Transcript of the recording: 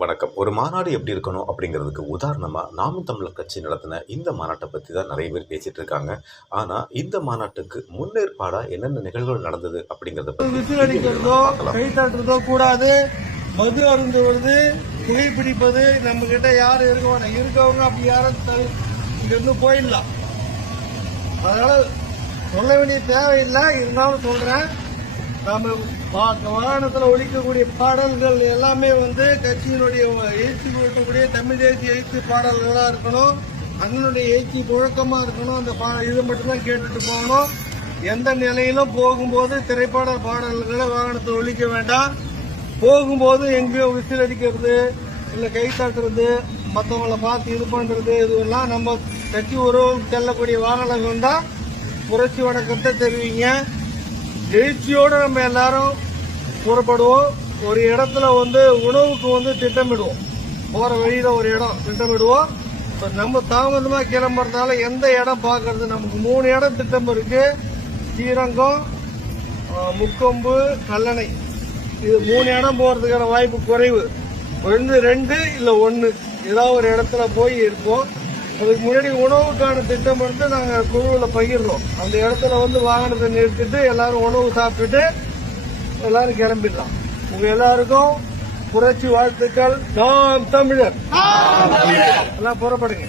வணக்கம். ஒரு மாநாடு எப்படி இருக்கணும் அப்படிங்கிறதுக்கு உதாரணமா நாம் தமிழர் கட்சி நடத்தின இந்த மாநாட்டை பத்தி தான் நிறைய பேர் பேசிட்டு இருக்காங்க. ஆனா இந்த மாநாட்டுக்கு முன்னேற்பாடா என்னென்ன நிகழ்வுகள் நடந்தது அப்படிங்கறத பத்தி விசில் அடிக்கிறதோ கை தட்டுறதோ கூடாது. மது அருந்துவது, புகைப்பிடிப்பது நம்ம கிட்ட யாரும் இருக்கவங்க அப்படி யாரும் இங்க இருந்து போயிடலாம். அதனால சொல்ல வேண்டிய தேவையில்லை. இருந்தாலும் சொல்றேன், நாம வாகனத்துல ஒழிக்கக்கூடிய பாடல்கள் எல்லாமே கட்சியினுடைய எழுச்சி கொடுக்கக்கூடிய தமிழ் தேசிய எழுச்சி பாடல்களா இருக்கணும். அண்ணனுடைய எழுச்சி முழக்கமா இருக்கணும். அந்த இது மட்டும்தான் கேட்டுட்டு போகணும். எந்த நிலையிலும் போகும்போது திரைப்பட பாடல்களை வாகனத்தை ஒழிக்க வேண்டாம். போகும்போது எங்கேயோ விசில் அடிக்கிறது, இல்ல கை தட்டுறது, மற்றவங்களை பார்த்து இது பண்றது, இதுவெல்லாம் நம்ம கட்சி உறவு செல்லக்கூடிய வாகனங்கள் தான் புரட்சி வணக்கத்தை தெரிவிங்க. எழுச்சியோடு நம்ம எல்லாரும் புறப்படுவோம். ஒரு இடத்துல உணவுக்கு திட்டமிடுவோம். போற வழியில ஒரு இடம் திட்டமிடுவோம். நம்ம தாமதமா கிளம்புறதால எந்த இடம் பாக்குறது, நமக்கு 3 இடம் திட்டம் இருக்கு. ஸ்ரீரங்கம், முக்கொம்பு, கல்லணை. இது 3 இடம் போறதுக்கான வாய்ப்பு குறைவு. 2 இல்ல 1 ஏதாவது ஒரு இடத்துல போய் இருப்போம். அதுக்கு முன்னாடி உணவுக்கான திட்டம் நாங்க குழுவில் பகிர்றோம். அந்த இடத்துல வாகனத்தை நிறுத்திட்டு எல்லாரும் உணவு சாப்பிட்டுட்டு எல்லாரும் கிளம்பிடலாம். உங்க எல்லாருக்கும் புரட்சி வாழ்த்துக்கள். நாம் தமிழர் எல்லாம் புறப்படுங்க.